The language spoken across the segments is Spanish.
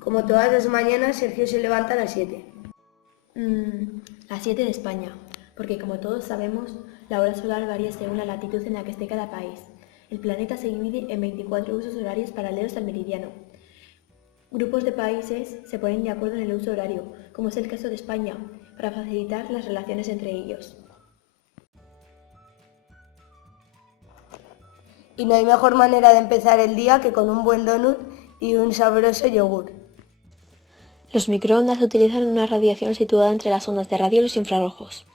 Como todas las mañanas, Sergio se levanta a las 7. Las 7 de España, porque como todos sabemos, la hora solar varía según la latitud en la que esté cada país. El planeta se divide en 24 usos horarios paralelos al meridiano. Grupos de países se ponen de acuerdo en el uso horario, como es el caso de España, para facilitar las relaciones entre ellos. Y no hay mejor manera de empezar el día que con un buen donut y un sabroso yogur. Los microondas utilizan una radiación situada entre las ondas de radio y los infrarrojos.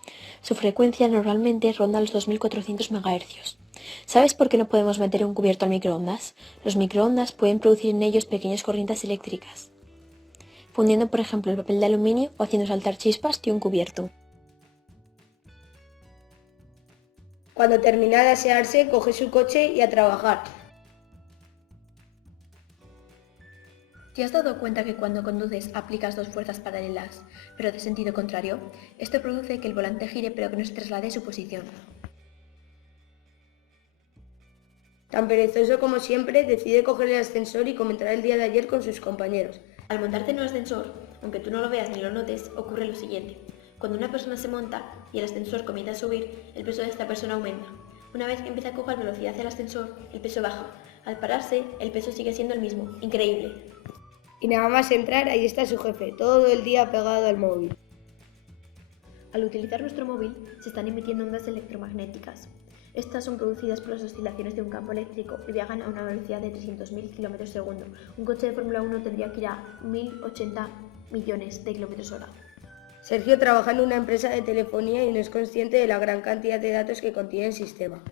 Su frecuencia normalmente ronda los 2400 MHz. ¿Sabes por qué no podemos meter un cubierto al microondas? Los microondas pueden producir en ellos pequeñas corrientes eléctricas, fundiendo por ejemplo el papel de aluminio o haciendo saltar chispas de un cubierto. Cuando termina de asearse, coge su coche y a trabajar. ¿Te has dado cuenta que cuando conduces aplicas dos fuerzas paralelas, pero de sentido contrario? Esto produce que el volante gire pero que no se traslade su posición. Tan perezoso como siempre, decide coger el ascensor y comentar el día de ayer con sus compañeros. Al montarte en un ascensor, aunque tú no lo veas ni lo notes, ocurre lo siguiente. Cuando una persona se monta y el ascensor comienza a subir, el peso de esta persona aumenta. Una vez que empieza a coger velocidad el ascensor, el peso baja. Al pararse, el peso sigue siendo el mismo. Increíble. Y nada más entrar, ahí está su jefe, todo el día pegado al móvil. Al utilizar nuestro móvil, se están emitiendo ondas electromagnéticas. Estas son producidas por las oscilaciones de un campo eléctrico y viajan a una velocidad de 300.000 km/s. Un coche de Fórmula 1 tendría que ir a 1.080 millones de km/h. Sergio trabaja en una empresa de telefonía y no es consciente de la gran cantidad de datos que contiene el sistema.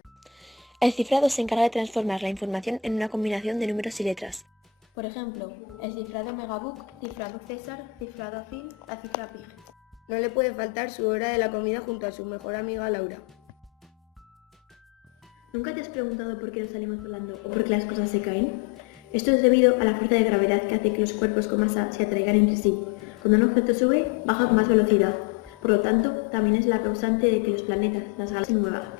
El cifrado se encarga de transformar la información en una combinación de números y letras. Por ejemplo, el cifrado Megabook, cifrado César, cifrado Fin, la cifra Pig. No le puede faltar su hora de la comida junto a su mejor amiga Laura. ¿Nunca te has preguntado por qué no salimos volando o por qué las cosas se caen? Esto es debido a la fuerza de gravedad que hace que los cuerpos con masa se atraigan entre sí. Cuando un objeto sube, baja con más velocidad. Por lo tanto, también es la causante de que los planetas, las galaxias, se muevan.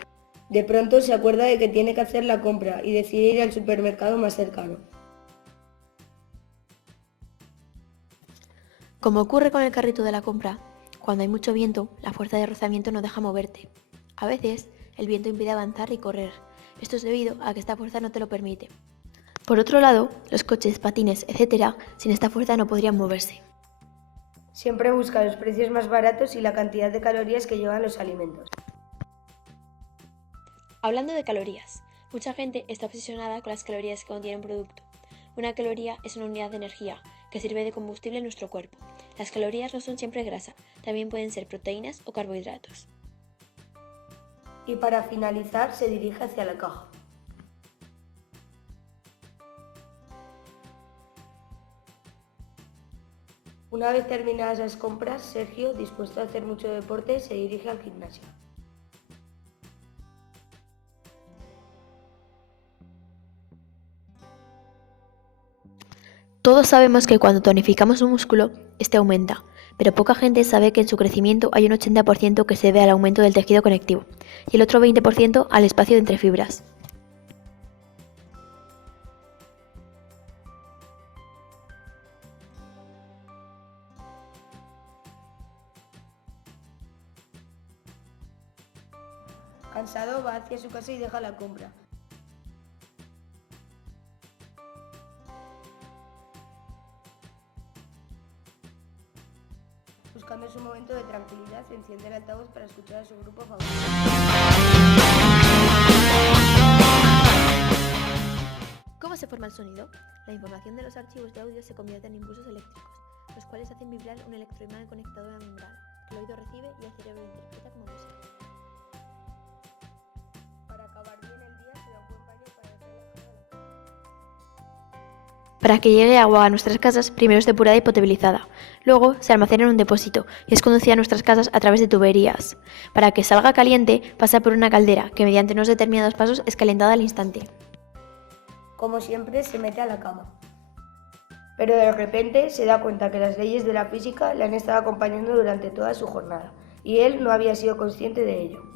De pronto se acuerda de que tiene que hacer la compra y decide ir al supermercado más cercano. Como ocurre con el carrito de la compra, cuando hay mucho viento, la fuerza de rozamiento no deja moverte. A veces, el viento impide avanzar y correr. Esto es debido a que esta fuerza no te lo permite. Por otro lado, los coches, patines, etc., sin esta fuerza no podrían moverse. Siempre busca los precios más baratos y la cantidad de calorías que llevan los alimentos. Hablando de calorías, mucha gente está obsesionada con las calorías que contiene un producto. Una caloría es una unidad de energía que sirve de combustible en nuestro cuerpo. Las calorías no son siempre grasa, también pueden ser proteínas o carbohidratos. Y para finalizar se dirige hacia la caja. Una vez terminadas las compras, Sergio, dispuesto a hacer mucho deporte, se dirige al gimnasio. Todos sabemos que cuando tonificamos un músculo, este aumenta, pero poca gente sabe que en su crecimiento hay un 80% que se debe al aumento del tejido conectivo y el otro 20% al espacio entre fibras. Cansado, va hacia su casa y deja la compra. Buscando su momento de tranquilidad, enciende el altavoz para escuchar a su grupo favorito. ¿Cómo se forma el sonido? La información de los archivos de audio se convierte en impulsos eléctricos, los cuales hacen vibrar un electroimán conectado a la membrana, que el oído recibe y el cerebro interpreta como música. Para acabar bien el día, se da un buen baño para relajar a la cama. Para que llegue agua a nuestras casas, primero es depurada y potabilizada. Luego se almacena en un depósito y es conducida a nuestras casas a través de tuberías. Para que salga caliente, pasa por una caldera que mediante unos determinados pasos es calentada al instante. Como siempre, se mete a la cama. Pero de repente se da cuenta que las leyes de la física le han estado acompañando durante toda su jornada y él no había sido consciente de ello.